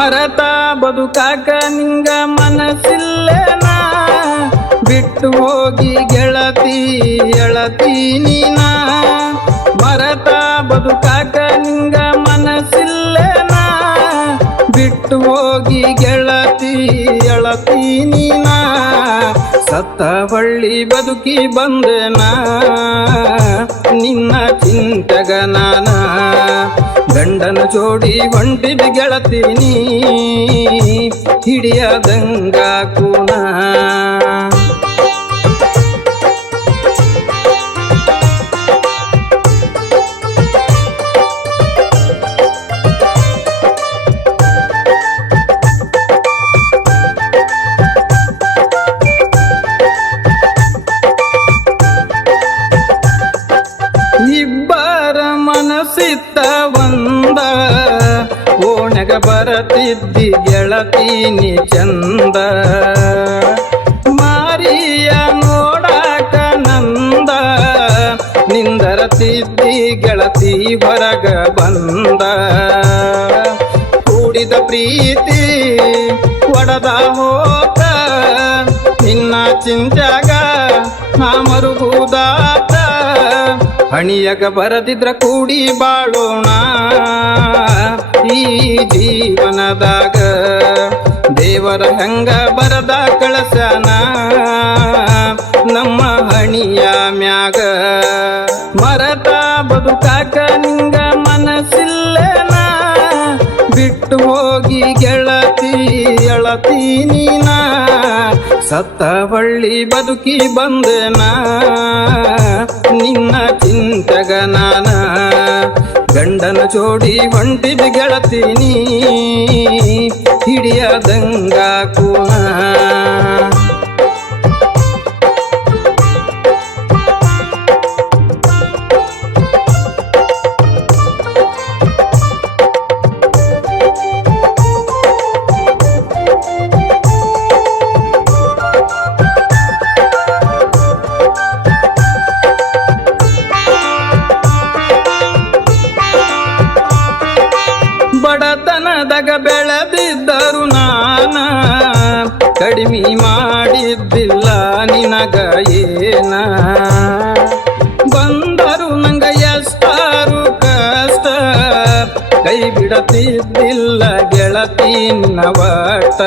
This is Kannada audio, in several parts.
ಮರತ ಬದುಕಾಕ ನಿಂಗ ಮನಸ್ಸಿಲ್ಲೇನ ಬಿಟ್ಟು ಹೋಗಿ ಗೆಳತಿ ಎಳತಿ ನೀನ ಮರತ ಬದುಕಾಕ ನಿಂಗ ಮನಸ್ಸಿಲ್ಲೇನ ಬಿಟ್ಟು ಹೋಗಿ ಗೆಳತಿ ಎಳತಿ ನೀನ ಸತ್ತ ಬಳ್ಳಿ ಬದುಕಿ ಬಂದೆನ ನಿನ್ನ ಚಿಂತಗ ನಾನ ಗಂಡನ ಜೋಡಿ ಹೊಂಟಿದ ಗೆಳತೀನಿ ಹಿಡಿಯದಂಗ ಕೂನ ಇಬ್ಬರ ಮನಸ್ಸಿತ್ತ ಒಂದ ಓಣಗ ಬರತಿದ್ದಿ ಗೆಳತೀನಿ ಚಂದ ಮಾರಿಯ ನೋಡಾಕ ನಂದ ನಿಂದರತಿದ್ದಿ ಗೆಳತಿ ಹೊರಗ ಬಂದ ಕೂಡಿದ ಪ್ರೀತಿ ಒಡದ ಹೋತ ನಿನ್ನ ಚಿಂತ್ಯಾಗ ನಾ ಮರುಗುದಾತ ಹಣಿಯಗ ಬರದಿದ್ರ ಕೂಡಿ ಬಾಳೋಣ ಈ ಜೀವನದಾಗ ದೇವರ ಹೆಂಗ ಬರದ ಕಳಸನ ನಮ್ಮ ಹಣಿಯ ಮ್ಯಾಗ ಮರತ ಬದುಕಾಕ ನಿಂಗ ಮನಸ್ಸಿಲ್ಲೇನ ಬಿಟ್ಟು ಹೋಗಿ ಗೆಳತಿ ಎಳತಿ ನೀನ ಸತ್ತ ಬಳ್ಳಿ ಬದುಕಿ ಬಂದೆನ ನಿನ್ನ ಚಿಂತಗ ನಾನ ಗಂಡನ ಜೋಡಿ ಹೊಂಟಿದ ಗೆಳತೀನಿ ಹಿಡಿಯದಂಗ ಕೂನ ಬಡತನದಾಗ ಬೆಳೆದಿದ್ದರು ನಾನ ಕಡಿಮೆ ಮಾಡಿದ್ದಿಲ್ಲ ನಿನಗ ಏನ ಬಂದರು ನಂಗ ಎಷ್ಟಾರು ಕಷ್ಟ ಕೈ ಬಿಡತಿದ್ದಿಲ್ಲ ಗೆಳತಿ ನಿನ್ನ ಒಟ್ಟ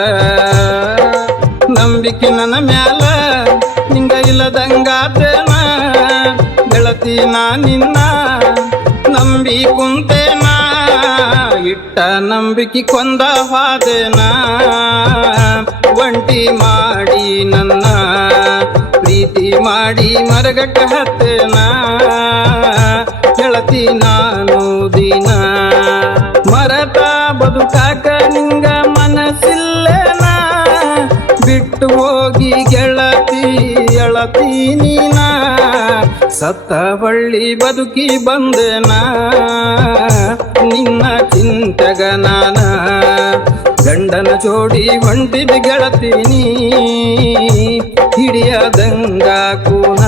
ನಂಬಿಕೆ ನನ್ನ ಮ್ಯಾಲ ನಿಂಗ ಇಲ್ಲದಂಗಾತೇನ ಗೆಳತಿ ನಾ ನಿನ್ನ ನಂಬಿ ಕುಂತೇನ ಇಟ್ಟ ನಂಬಿಕೆ ಕೊಂದ ಹಾದೆನ ಒಂಟಿ ಮಾಡಿ ನನ್ನ ಪ್ರೀತಿ ಮಾಡಿ ಮರಗಟ್ಟ ಹತ್ತೇನ ಗೆಳತಿ ನಾನು ದಿನ ಮರತ ಬದುಕಾಕ ನಿಂಗ ಮನಸ್ಸಿಲ್ಲೇನ ಬಿಟ್ಟು ಹೋಗಿ ಗೆಳತಿ ಎಳತಿ ನೀನ ಸತ್ತ ಬಳ್ಳಿ ಬದುಕಿ ಬಂದೆನ ನಿನ್ನ ಚಿಂತಗ ನಾನ ಗಂಡನ ಜೋಡಿ ಹೊಂಟಿದ ಗೆಳತೀನಿ ಹಿಡಿಯದಂಗ ಕೂನ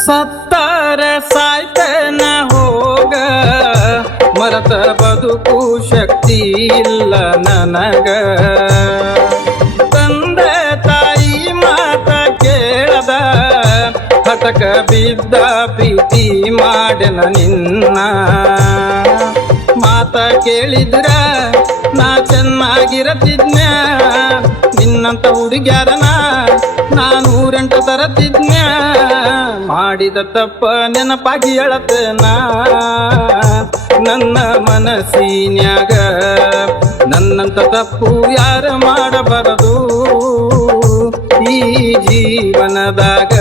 ಸತ್ತರ ಸಾಯ್ತನ ಹೋಗ ಮರತ ಬದುಕು ಶಕ್ತಿ ಇಲ್ಲ ನನಗ ತಂದೆ ತಾಯಿ ಮಾತ ಕೇಳದ ಹಠಕ ಬಿದ್ದ ಪ್ರೀತಿ ಮಾಡನ ನಿನ್ನ ಮಾತ ಕೇಳಿದ್ರ ನಾ ಚೆನ್ನಾಗಿರತಿದ್ನ ನಿನ್ನಂತ ಹುಡುಗ್ಯಾರನ ನಾನೂರೆಂಟು ತರತಿದ್ನ ಮಾಡಿದ ತಪ್ಪ ನೆನಪಾಗಿ ಹೇಳತನ ನನ್ನ ಮನಸ್ಸಿನ್ಯಾಗ ನನ್ನಂತ ತಪ್ಪು ಯಾರ ಮಾಡಬಾರದು ಈ ಜೀವನದಾಗ